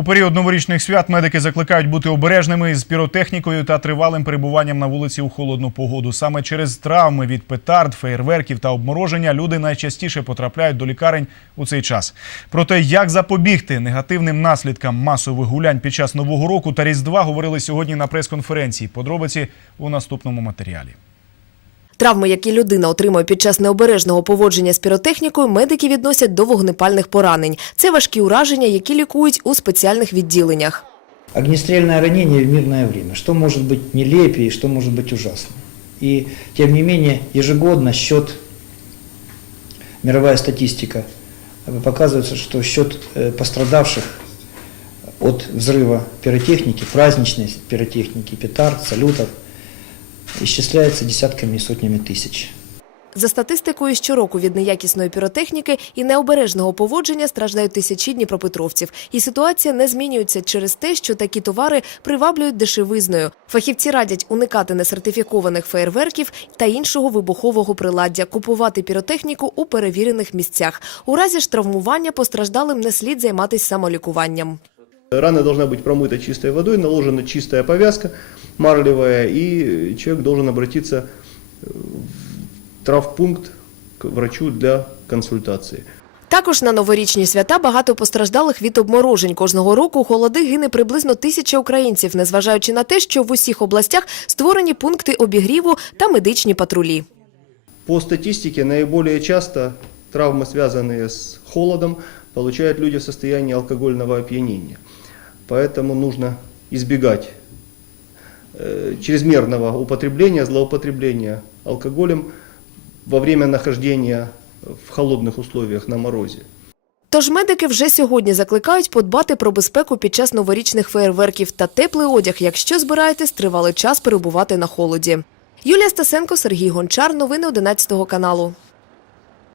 У період новорічних свят медики закликають бути обережними з піротехнікою та тривалим перебуванням на вулиці у холодну погоду. Саме через травми від петард, феєрверків та обмороження люди найчастіше потрапляють до лікарень у цей час. Про те, як запобігти негативним наслідкам масових гулянь під час нового року та різдва, говорили сьогодні на прес-конференції. Подробиці у наступному матеріалі. Травми, які людина отримує під час необережного поводження з піротехнікою, медики відносять до вогнепальних поранень. Це важкі ураження, які лікують у спеціальних відділеннях. Огнестрельное ранение в мирное время. Что может быть нелепее, что может быть ужасно. И тем не менее, ежегодно счет, мировая статистика э, показывает, что счет э, пострадавших от взрыва пиротехники, праздничной пиротехники, петард, салютов, исчисляется десятками и сотнями тысяч. За статистикою, щороку від неякісної піротехніки і необережного поводження страждають тисячі дніпропетровців. І ситуація не змінюється через те, що такі товари приваблюють дешевизною. Фахівці радять уникати несертифікованих феєрверків та іншого вибухового приладдя, купувати піротехніку у перевірених місцях. У разі ж травмування постраждалим не слід займатися самолікуванням. Рана должна быть промыта чистой водой, наложена чистая повязка марлевая, и человек должен обратиться э, в травмпункт к врачу для консультации. Також на новорічні свята багато постраждалих від обморожень. Кожного року у холоди гине приблизно тисяча українців, незважаючи на те, що в усіх областях створені пункти обігріву та медичні патрулі. По статистике наиболее часто травмы, связанные с холодом, получают люди в состоянии алкогольного опьянения. Поэтому нужно избегать э, чрезмерного употребления, злоупотребления алкоголем во время нахождения в холодных условиях на морозе. Тож медики вже сьогодні закликають подбати про безпеку під час новорічних феєрверків та теплий одяг, якщо збираєтесь тривалий час перебувати на холоді. Юлія Стасенко, Сергій Гончар. Новини 11 каналу.